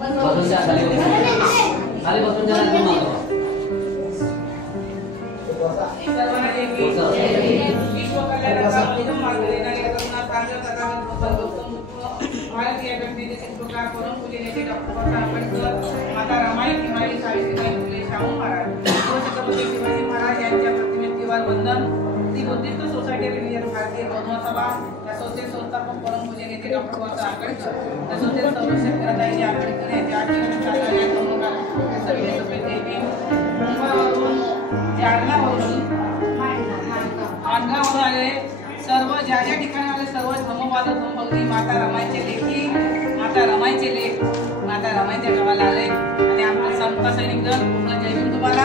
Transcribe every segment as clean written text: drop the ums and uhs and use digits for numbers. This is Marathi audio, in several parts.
बसून जा खाली बसून जा विश्व कल्याणाचा मार्ग देणारे भारतीय घटनेचे शिल्पकार करून पूजनेचे डॉक्टर आंबेडकर, माता रमाई किमाई सावित्रीबाई फुले शाहू महाराज, छत्रपती शिवाजी महाराज यांच्या प्रतिमेवर वंदन. ती बुद्धिस्ट सोसायटी भारतीय बौद्ध सभा असोसिएट संस्थापक करून पूजनेचे डॉक्टर आंबेडकर, असोसिएट संरक्षक करताई आंबेडकर यांच्या मुंबईवरून जालनावरून माणगावरून आले सर्व ज्या ज्या ठिकाणी आले सर्व धर्मवाद धर्मभक्ती माता रमाईचे लेखी माता रमाईचे लेख माता रमाईच्या गावाला आले आणि आमचं समता सैनिक दल पूर्ण जय भीम तुम्हाला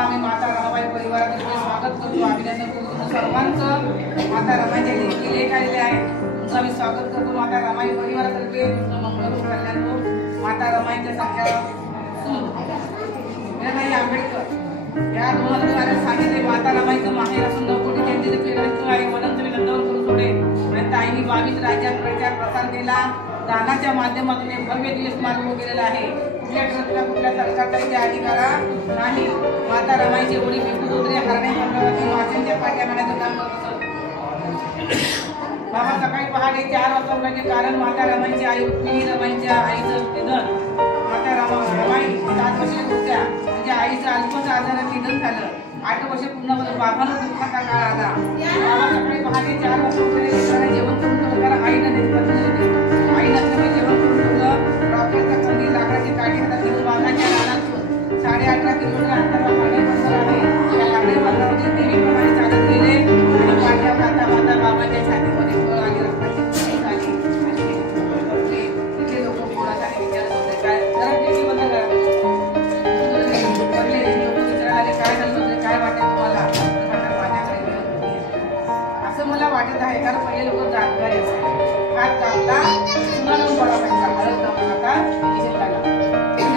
आम्ही माता रमाबाई परिवारातर्फे स्वागत करतो, अभिनंदन करतो. सर्वांचं माता रमाईचे लेख आलेले आहे, तुमचं आम्ही स्वागत करतो. माता रमाई परिवारातर्फे मंगळ कल्याण माता रमाईच्या सारख्या आंबेडकर या 2000 सांगितले माता रमाईचं माहेर असून नवकोटी त्यांचे प्रेरणास्थळ आहे. म्हणून तुम्ही नंदवन करू सोडे आणि ताईंनी 22 राज्यात प्रचार प्रसार केला. दानाच्या माध्यमातून एक भव्य दिवस मार्ग केलेला आहे. कुठल्या ट्रस्टला कुठल्या सरकारचा इथे अधिकार नाही. माता रमाईचे ओढी बिंदू उतरे हरणे मंडळातील माशांच्या पाट्या मारण्याचं काम करत असत. बाबा सकाळी पहाटे 4 वाजता उठायचे कारण माता रमाईची आई रुक्मिणी रमाईच्या आईचं निधन. माता रमाई 7 वर्षाच्या होत्या, म्हणजे आईचं अल्पच आजारात निधन झालं. 8 वर्ष पूर्ण होतं. बाबांना दुःखाचा काळ आला. बाबा सकाळी पहाटे 4 वाजता उठले, जेवण करून ठेवलं. आईनं नेतपत्नी होती, आई नसल्यामुळे जेवण करून ठेवलं. डॉक्टरचा कंदी लाकडाची काठी हातात घेऊन बाबाच्या रानातून 18.5 किलोमीटर अंतरावर पाणी बंदर आहे. त्या पाणी बंदरावरती देवीप्रमाणे चालत गेले आणि पाट्या माता बाबाच्या छातीमध्ये फळ आली, रक्ताची फुली झाली. तिथे लोक कोणासाठी विचारत होते काय जरा टीव्ही बंद करा. काय झालं होतं, काय वाटेल तुम्हाला? माझ्याकडे असं मला वाटत आहे, कारण पहिले लोक जाणकारी असायचे. हात कापला पुन्हा लावून पडा पाहिजे, हळद कापू नका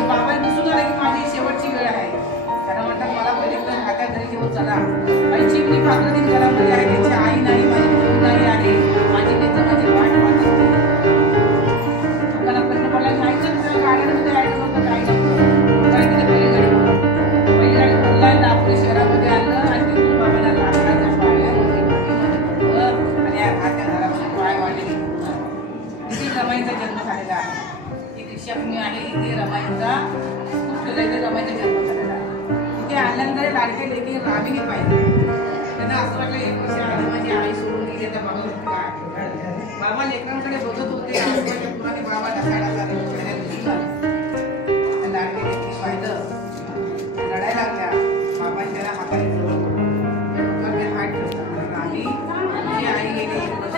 बाबा दिसून आला की माझी शेवटची वेळ आहे. त्याला म्हणतात मला पहिले एकदम हातात घरी घेऊन चला. आणि चिमणी पात्र दिन घरामध्ये आहे, त्यांची आई नाही, माझी बहीण नाही आहे, माझी नेता माझी वाट पाहत असते. लोकांना प्रश्न पडला जायचं गाडीमध्ये राहायचं होतं, काय नव्हतं काय तिथे पहिली गाडी बोलला नागपूर शहरामध्ये आलं आणि तिथून बाबाला लाकडाच्या पाळण्यामध्ये आणि या हात्या घरामध्ये पाय वाढले. इथे रमाईचा जन्म झालेला आहे. ही दीक्षाभूमी आहे, इथे रमाईचा इथे रमाईचा जन्म झालेला आहे. इथे आल्यानंतर लाडके लेखी रामीही पाहिजे. त्यांना असं वाटलं 1 वर्ष आधी माझी आई सोडून गेली, त्या बाबा काय बाबा लेकरांकडे बघत होते. पुराने बाबा ढसायला झाले, लाडके लेखी पाहिलं, लढायला लागल्या. बाबांनी त्याला हाताने जवळ हात ठेवला. रामी तुझी आई गेली 1 वर्ष,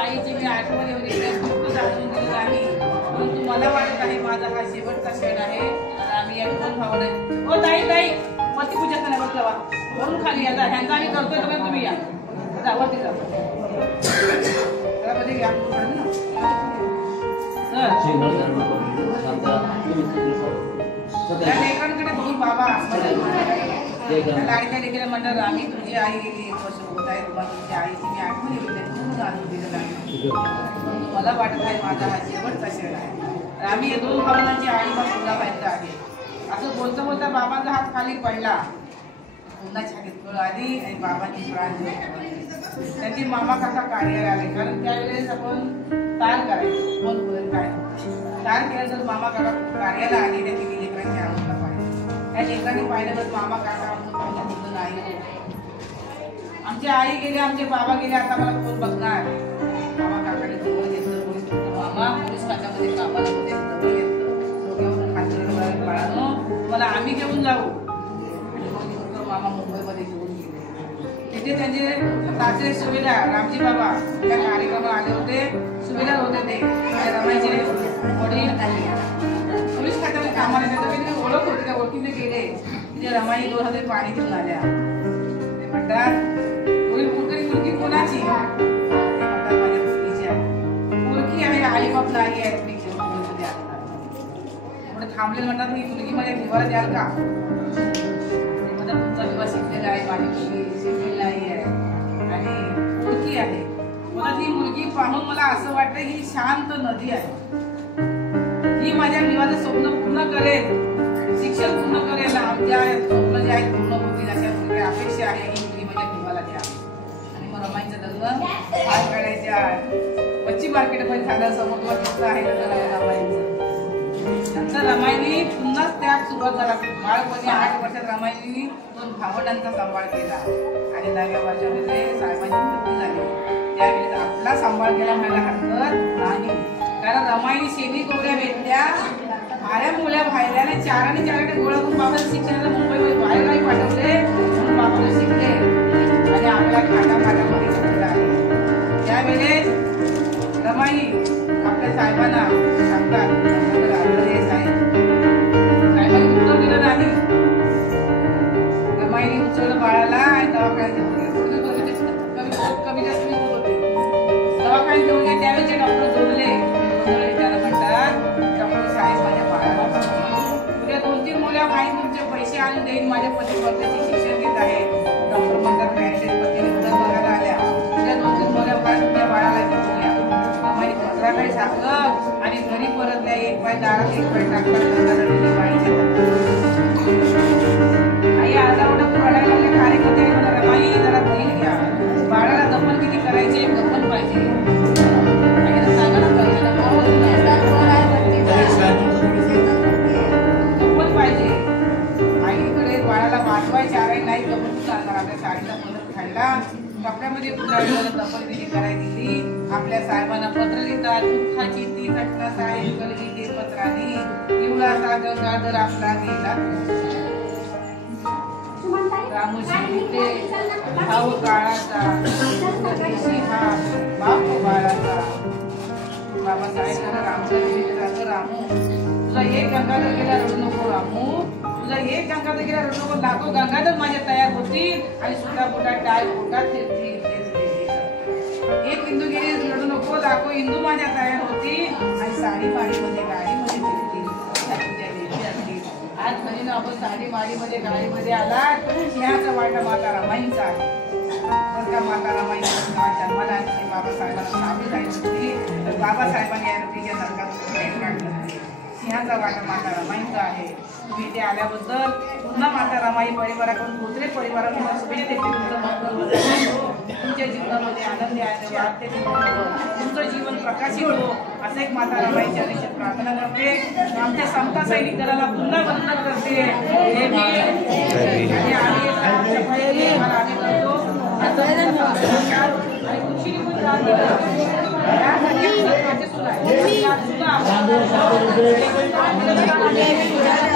आईची मी आठवण एवढी जाणून दिली रामी. परंतु मला वाटत आहे माझा हा शेवटचा क्षण आहे. आम्ही या 2 भावना हो ताई वरती पूजा करण्यावर ठेवा, वरून खाली या ह्यांचा आम्ही करतोय तर तुम्ही या वरती जा मध्ये या लेकरांकडे बघून बाबा लाडक्या लेकीला म्हणलं आम्ही तुझी आई गेली 1 वर्ष होत आहे, तुम्हाला तुझ्या आईची मी आठवण येते जाणून दिलं. मला वाटत आहे माझा हा शेवटचा क्षण आहे. आम्ही 2 भावनांची आई मग पुन्हा पाहिजे आहे. असं बोलता बोलता बाबांचा हात खाली पडला. पुन्हा छातीत कळ आली आणि बाबांची प्राण त्यांची मामा काका कार्याला आले. कारण त्यावेळेस आपण तार करायचो, कोण बोलेल काय तार केल्यानंतर मामा काका कार्याला आले. त्या 3 लेकरांची आम्हाला पाहिजे. त्या लेकरांनी पाहिलं तर मामा काका आमचं नाही. आमची आई गेली, आमचे बाबा गेले, आता मला कोण बघणार? मामा काकाने जवळ घेतलं. मामा पोलीस खात्यामध्ये कामाला होते, जवळ घेतलं. बाळानो मला आम्ही घेऊन जाऊ. मामा मुंबईमध्ये घेऊन गेले. तिथे त्यांचे सासरे सुभेदार रामजी बाबा त्या कार्यक्रमाला आले होते. सुभेदार होते ते रमाईचे वडील पोलीस खात्यामध्ये कामाला येते. त्यांनी ओळख होती, त्या ओळखीने गेले. तिथे रमाई 2 हात पाणी घेऊन आल्या. ते म्हणतात मुलगी कोणाची? ते म्हणतात माझ्या मुलगीची आहे. मुलगी आहे, आई बाप नाही आहे, तुम्ही घेऊन मुंबईमध्ये आणणार. पुढे थांबले म्हणतात ही मुलगी माझ्या विवाहात द्याल का? तुमचा विवाह शिकलेला आहे, माझी मुलगी शिकलेली नाही आहे आणि मुलगी आहे. मला ती मुलगी पाहून मला असं वाटतं ही शांत नदी आहे. माझ्या जीवाचं स्वप्न पूर्ण करेल, शिक्षण पूर्ण करेल, आमच्या स्वप्न जे आहेत पूर्ण होतील अशा प्रकारे अपेक्षा आहे की मुली माझ्या जीवाला द्या. आणि मग रमाईचं लग्न पार काढायच्या मच्छी मार्केटमध्ये झालं समोर दिसतं आहे रमाईचं. नंतर रमाईने पुन्हा त्याग सुरुवात झाला. बाळपणी 8 वर्षात रमाईने 2 भावंडांचा सांभाळ केला आणि 9व्या वर्षामध्ये साहेबांची मृत्यू झाली. त्यावेळेस आपला सांभाळ केला म्हणायला हरकत नाही, कारण रमाईने शेणी गोळ्या वेधल्या, भाऱ्या मुल्या भायल्याने 4 आणि 4 गोळा करून बाबाला शिक्षणाला मुंबईमध्ये बाहेर नाही पाठवले, म्हणून बाबाला शिकले आणि आपल्या खाटामाटामध्ये शिकला आहे. त्यावेळेस रमाई आपल्या साहेबांना सांगतात, साहेबांनी उत्तर दिलं नाही. रमाईने उचललं बाळाला आणि दवाखान्यात घेऊन कमी जास्त होते. दवाखान्यात घेऊन गेले त्यावेळेचे डॉक्टर जोडले. त्याला म्हणतात, डॉक्टर साहेब माझ्या बाळाला उद्या 2-3 मुलं भाई तुमचे पैसे आणून देईन, माझ्या पती परदेशी शिक्षण घेत आहे. डॉक्टर म्हणतात मॅरेज पतीने मुलं बघायला आल्या, उद्या 2-3 मुलं बाळ तुमच्या बाळाला घेऊन या. रमाई 15 काही सांगलं आणि घरी परतल्या. 1 पाय दारात 1 पाय टाकला. आई आरडाओरडा रडायला लागल्या. कार्यकर्ते मला रमाई जरा बहीण घ्या, बाळाला दफन किती करायचे, दफन पाहिजे. दफन पाहिजे. आईकडे बाळाला वाचवायचे आहे नाही दफन सांगणार. आपल्या साडीला परत खायला कपड्यामध्ये उतरायला दफन विधी करायला दिली. आपल्या साहेबांना पत्र लिहितात, दुःखाची ती घटना साहेब कलगी ते पत्राने एवढासा गंगाधर आपला गेला. रामोशी भाऊ काळाचा हा बाप बाळाचा. बाबासाहेब रामू तुझा एक गंगाधर गेला रडू नको रामू, तुझा एक गंगाधर गेला रडू नको. लाखो गंगाधर माझ्या तयार होतील आणि सुद्धा पोटात टाळ पोटात फिरतील. एक हिंदू गेली रडू नको, लाखो हिंदू माझ्या तयार होतील आणि साडी माडीमध्ये गाडीमध्ये फिरतील. आज म्हणजे आपण साडी माडीमध्ये गाडीमध्ये आलात, सिंहाचा वाटा माता रमाईंचा आहे. तर का माता रमाईंचा जन्माला बाबासाहेबांना साडी जायची होती, तर बाबासाहेबांनी या नदीच्या नरकात काढलं. सिंहाचा वाटा माता रमाईंचा आहे. तुम्ही इथे आल्याबद्दल पुन्हा माता रमाई परिवाराकडून भोसले परिवाराकडून शुभेच्छा देते. तुमचं मंगल तुमच्या जीवनामध्ये आनंदी आहे, तुमचं जीवन प्रकाशित हो असं एक माता रमाईची अनिश्चित प्रार्थना करते. आमच्या समता सैनिक दलाला पुन्हा वंदन करते. आणि